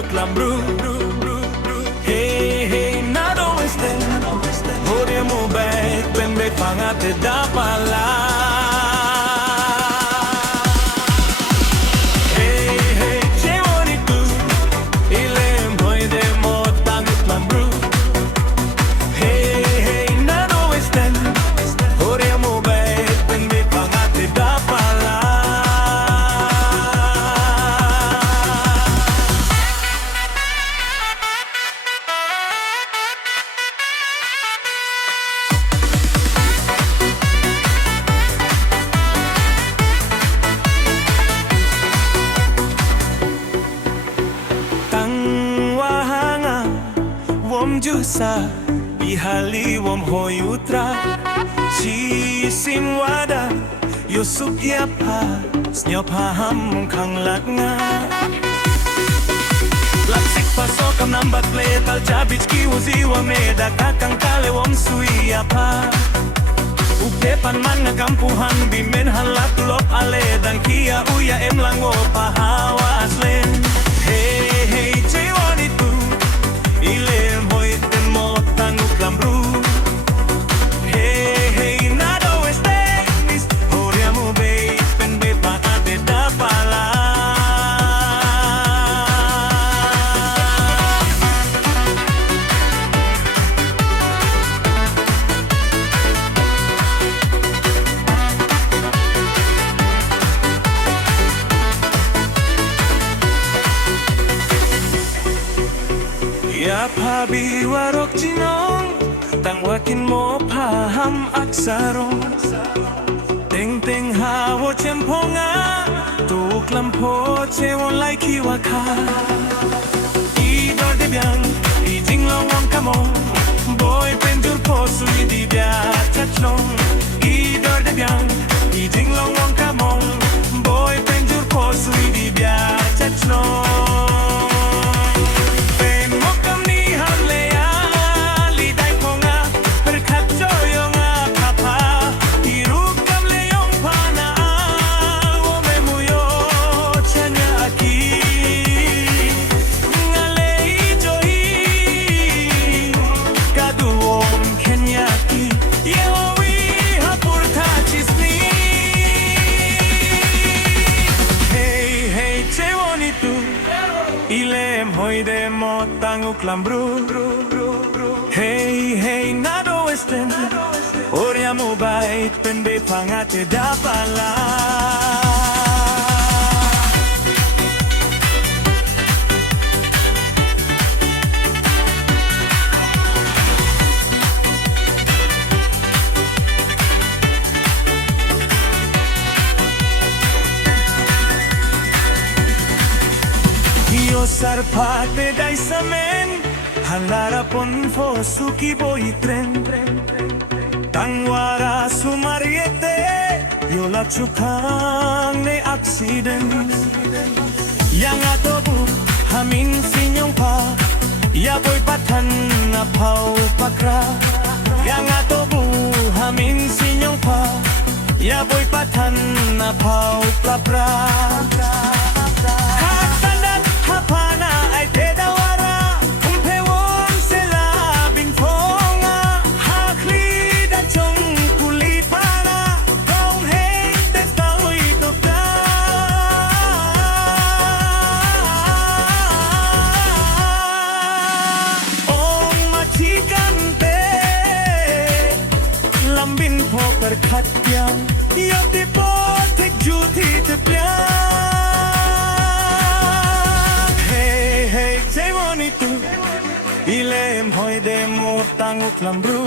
uklam bru. Hey hey nado esten, podemos ver pembe pangate da pala. Hey hey Chiwon itu, ilem hoy de motang uklam bru. Hey hey nado esten, podemos ver pembe pangate da pala. Wom jusa ihali wom hoyutra chisim wada yusuk yapa snyophaham khang laknga lapsik pasokam nambat play tal chabich ki uziwa meda kakang kale wom sui apa upepan man ngagampuhan bimen halatulop ale dan kia uya emlango pahawas len hey hey Chiwon itu ilem hoy den motang uklam bru. Hey hey nado estenis horiamu bei penbe paate da pala. Ya pabi warok jinong tang wakin mo paham aksarong teng teng hawo chemponga tuk lampo Chiwon lai kiwaka idor de biang I jinglong wong kamo boy penjur po sui di bia chachlong idor de biang I jinglong wong kamo boy penjur po sui di bia chachlong. Ilem hoy de motang uklam bru. Hey hey nado esten oriamu bait penbe pangate da pala. Sarpat de daisamen halara pon fosuki boy tren tangwara sumariete yola chukang ne accident yang atobu hamin sinyong pa ya boy patan na pau pakra yang atobu hamin sinyong pa ya boy patan na pau plapra. Hapana ay tedawara umpewon sila binfonga hakli da chong kulipana kong hey testawi dokta ong machikante lambin po perkhatyang yoti po tek juti tepya. Chiwon itu ilem hoy de motang uklam bru.